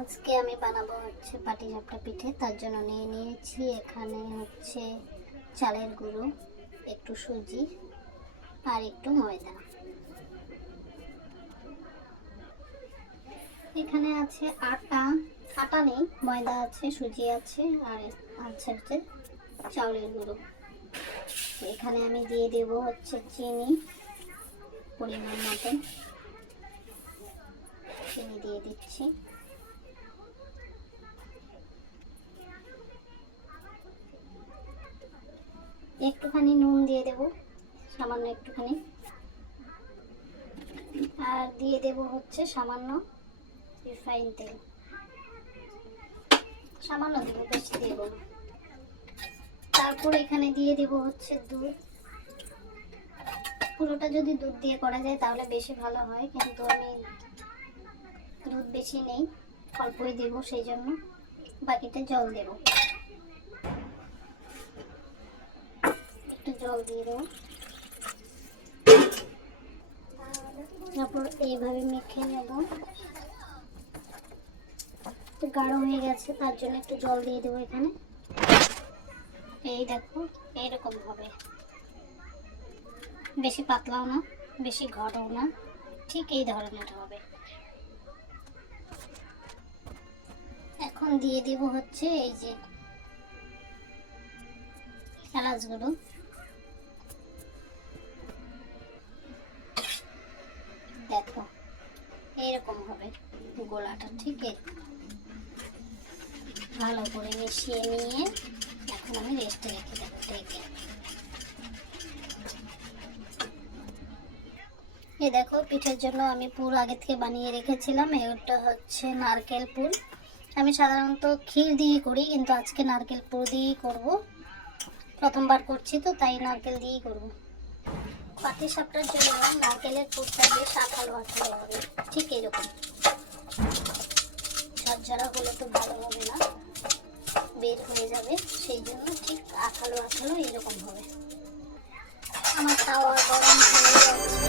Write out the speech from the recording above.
আজকে আমি বানাবো হচ্ছে পাটিসাপটা পিঠে। তার জন্য নিয়ে নিয়েছি এখানে হচ্ছে চালের গুঁড়ো, একটু সুজি আর একটু ময়দা। এখানে আছে আটা নেই, ময়দা আছে, সুজি আছে আর আছে হচ্ছে চাউলের গুঁড়ো। এখানে আমি দিয়ে দেব হচ্ছে চিনি পরিমাণ মতন, চিনি দিয়ে দিচ্ছি। একটুখানি নুন দিয়ে দেব, সামান্য একটুখানি, আর দিয়ে দেব হচ্ছে সামান্য রিফাইন তেল, সামান্য দেব, বেশি দেব না। তারপর এখানে দিয়ে দেব হচ্ছে দুধ। পুরোটা যদি দুধ দিয়ে করা যায় তাহলে বেশি ভালো হয়, কিন্তু আমি দুধ বেশি নেই, অল্পই দেব, সেই জন্য বাকিতে জল দেব। একটু জল দিয়ে দেব, তারপর এইভাবে মেখে নেব। গাঢ় হয়ে গেছে, তার জন্য একটু জল দিয়ে দেবো এখানে। এই দেখো, এইরকম হবে, বেশি পাতলাও না বেশি ঘনও না, ঠিক এই ধরনের হবে। এখন দিয়ে দিব হচ্ছে এই যে এলাচ গুঁড়ো, দেখো এইরকম হবে গোলাটা, ঠিক ভালো করে মিশিয়ে নিয়ে এখন আমি রেস্টে রেখে দেবো ঢেকে। এই দেখো, পিঠের জন্য আমি পুর আগে থেকে বানিয়ে রেখেছিলাম। এটা হচ্ছে নারকেল পুর। আমি সাধারণত ক্ষীর দিয়ে করি, কিন্তু আজকে নারকেল পুর দিয়েই করব, প্রথমবার করছি তো তাই নারকেল দিয়েই করব। পাটিসাপটার জন্য নারকেলের পুরটা বেশ আঠালো আঠালো হবে, ঠিক এরকম। ঝরঝরা হলে তো ভালো হবে না, বের হয়ে যাবে, সেই জন্য ঠিক আঠালো আঠালো এরকম হবে। আমার তাওয়া গরম হয়ে যাচ্ছে।